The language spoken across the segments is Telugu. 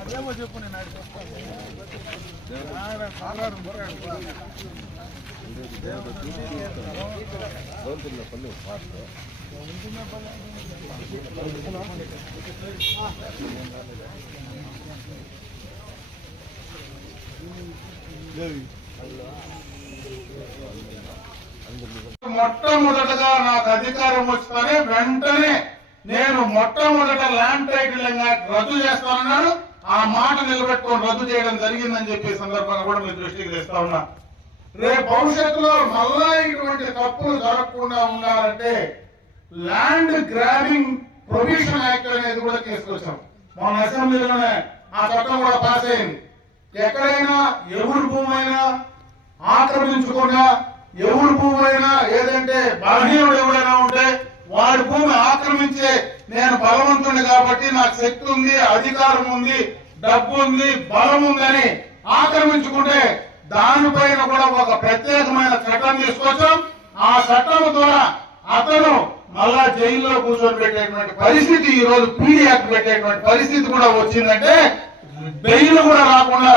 అదేమో చెప్పు నేను ఆడికి వస్తాను. ఆయన సాగారు మురగాడు. మొట్టమొదటగా నాకు అధికారం వస్తానే వెంటనే నేను మొట్టమొదట ల్యాండ్ టైటిల్ రద్దు చేస్తానన్నాడు. ఆ మాట నిలబెట్టుకొని రద్దు చేయడం జరిగిందని చెప్పి సందర్భంగా కూడా మీ దృష్టికి తెస్తా ఉన్నా. రేపు భవిష్యత్తులో మళ్ళా ఇటువంటి తప్పులు జరగకుండా ఉండాలంటే ల్యాండ్ గ్రాబింగ్ ప్రొవిషన్ యాక్ట్ అనేది కూడా తీసుకొచ్చాం. మన అసెంబ్లీలోనే ఆ చట్టం కూడా పాస్ అయింది. ఎక్కడైనా ఎవరి భూమైనా ఆక్రమించకుండా ఎవరి భూములైనా ఏదంటే బలహీనుడు ఎవరైనా ఉంటే వాడి భూమి ఆక్రమించే నేను బలవంతుడిని కాబట్టి నాకు శక్తి ఉంది అధికారం ఉంది డబ్బు ఉంది బలం ఉందని ఆక్రమించుకుంటే దానిపైన కూడా ఒక ప్రత్యేకమైన చట్టం తీసుకొచ్చాం. ఆ చట్టం ద్వారా అతను మళ్ళా జైల్లో కూర్చొని పెట్టేటువంటి పరిస్థితి ఈ రోజు పీడీ యాక్ట్ పెట్టేటువంటి పరిస్థితి కూడా వచ్చిందంటే బెయిల్ కూడా రాకుండా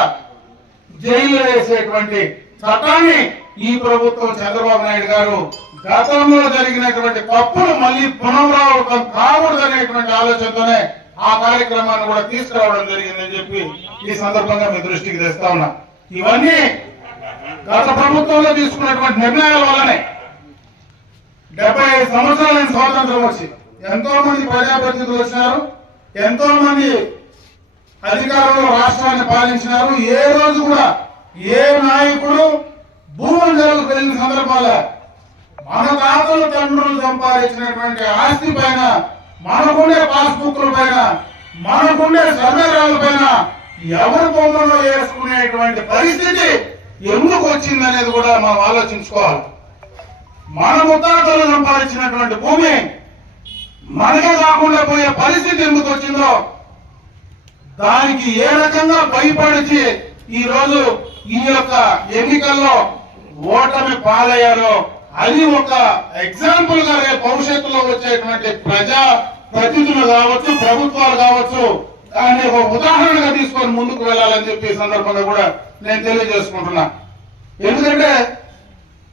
జైల్లో వేసేటువంటి చట్టాన్ని ఈ ప్రభుత్వం చంద్రబాబు నాయుడు గారు గతంలో జరిగినటువంటి తప్పులు మళ్ళీ పునరావృతం కాకూడదు అనేటువంటి ఆలోచనతోనే ఆ కార్యక్రమాన్ని కూడా తీసుకురావడం జరిగిందని చెప్పి ఈ సందర్భంగా మీ దృష్టికి తెస్తా ఉన్నా. ఇవన్నీ గత ప్రభుత్వంలో తీసుకున్నటువంటి నిర్ణయాల వల్లనే డెబ్బై ఐదు సంవత్సరాల స్వాతంత్రం వచ్చి ఎంతో మంది ప్రజాప్రతినిధులు వచ్చినారు ఎంతో మంది అధికారంలో రాష్ట్రాన్ని పాలించినారు. ఏ రోజు కూడా ఏ నాయకుడు భూమి జలకు పెరిగిన సందర్భాల మన తాతలు తండ్రులు సంపాదించినటువంటి ఆస్తి పైన మనకుండే పాస్బుక్ల పైన మనకుండే సర్వేరాల పైన ఎవరి బొమ్మలో వేసుకునేటువంటి పరిస్థితి ఎందుకు వచ్చింది అనేది కూడా మనం ఆలోచించుకోవాలి. మన ముత్తాతలు సంపాదించినటువంటి భూమి మనకే కాకుండా పోయే పరిస్థితి ఎందుకు వచ్చిందో దానికి ఏ రకంగా భయపడిచి ఈ రోజు ఈ యొక్క ఎన్నికల్లో ఓటమి పాలయ్యారో అది ఒక ఎగ్జాంపుల్గా రేపు భవిష్యత్తులో వచ్చేటువంటి ప్రజా ప్రతినిధులు కావచ్చు ప్రభుత్వాలు కావచ్చు దాన్ని ఒక ఉదాహరణగా తీసుకొని ముందుకు వెళ్ళాలని చెప్పి సందర్భంగా కూడా నేను తెలియజేసుకుంటున్నా. ఎందుకంటే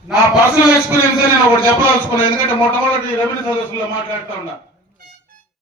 నా పర్సనల్ ఎక్స్పీరియన్స్ నేను ఒకటి చెప్పదలుచుకున్నాను ఎందుకంటే మొట్టమొదటి రెవెన్యూ సదస్సులో మాట్లాడుతూ ఉన్నా.